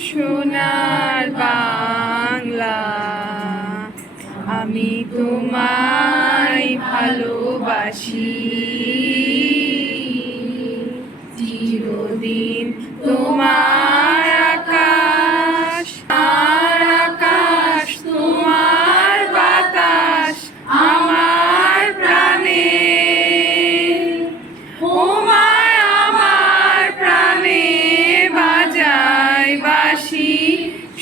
সোনার বাংলা, আমি তোমায় ভালোবাসি, চিরদিন তোমার আকাশ আর আকাশ, তোমার বাতাস আমার প্রাণে, তোমায় আমার প্রাণে বাজায় বাঁশি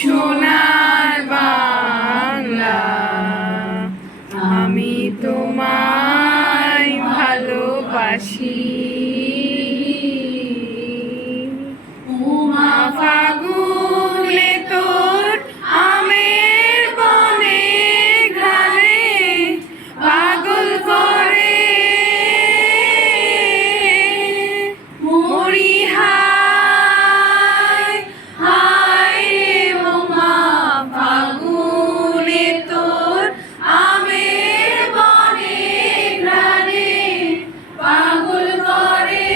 সোনার বাংলা, আমি তোমায় ভালোবাসি। উমা ফাগুনে তোর আমের বনে ঘ্রাণে পাগল করে মরি, হায় হায় রে উমা ফাগুনে তোর আমের বনে ঘ্রাণে পাগল করে।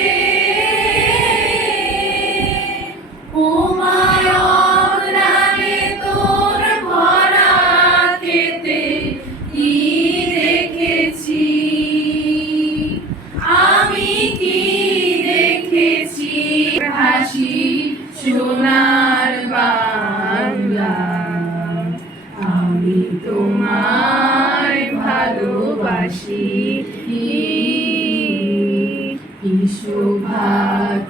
উমায় অগ্রাণে তোর ভরা খেতে কি দেখেছি, আমি কি দেখেছি, হাসি সোনার বাংলা, আমি তোমায় ভালোবাসি। কি শোভা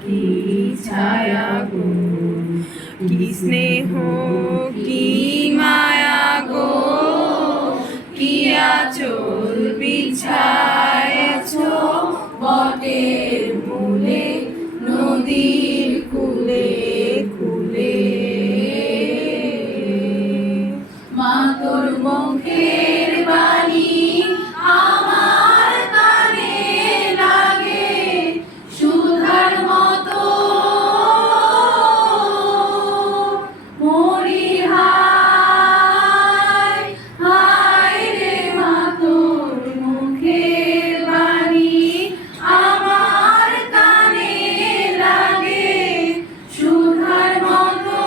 কি ছায়া গো, কি স্নেহ কি মায়া গো, কি আঁচল বিছায়েছ বটের মূলে, নদীর কূলে কূলে। মা তোর মুখের বাণী আমার কানে লাগে সুধার মতো, মরি হায় হায় রে মা তোর মুখের বাণী আমার কানে লাগে সুধার মতো।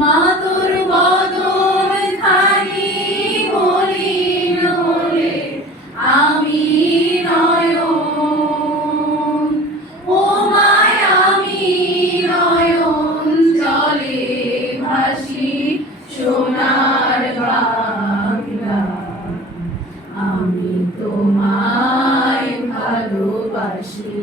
মা তোর বদন খানি মলিন হলে আমি নয়ন, ও মায় আমি নয়ন জলে ভাসি সোনার বাংলা, আমি তোমায় ভালোবাসি।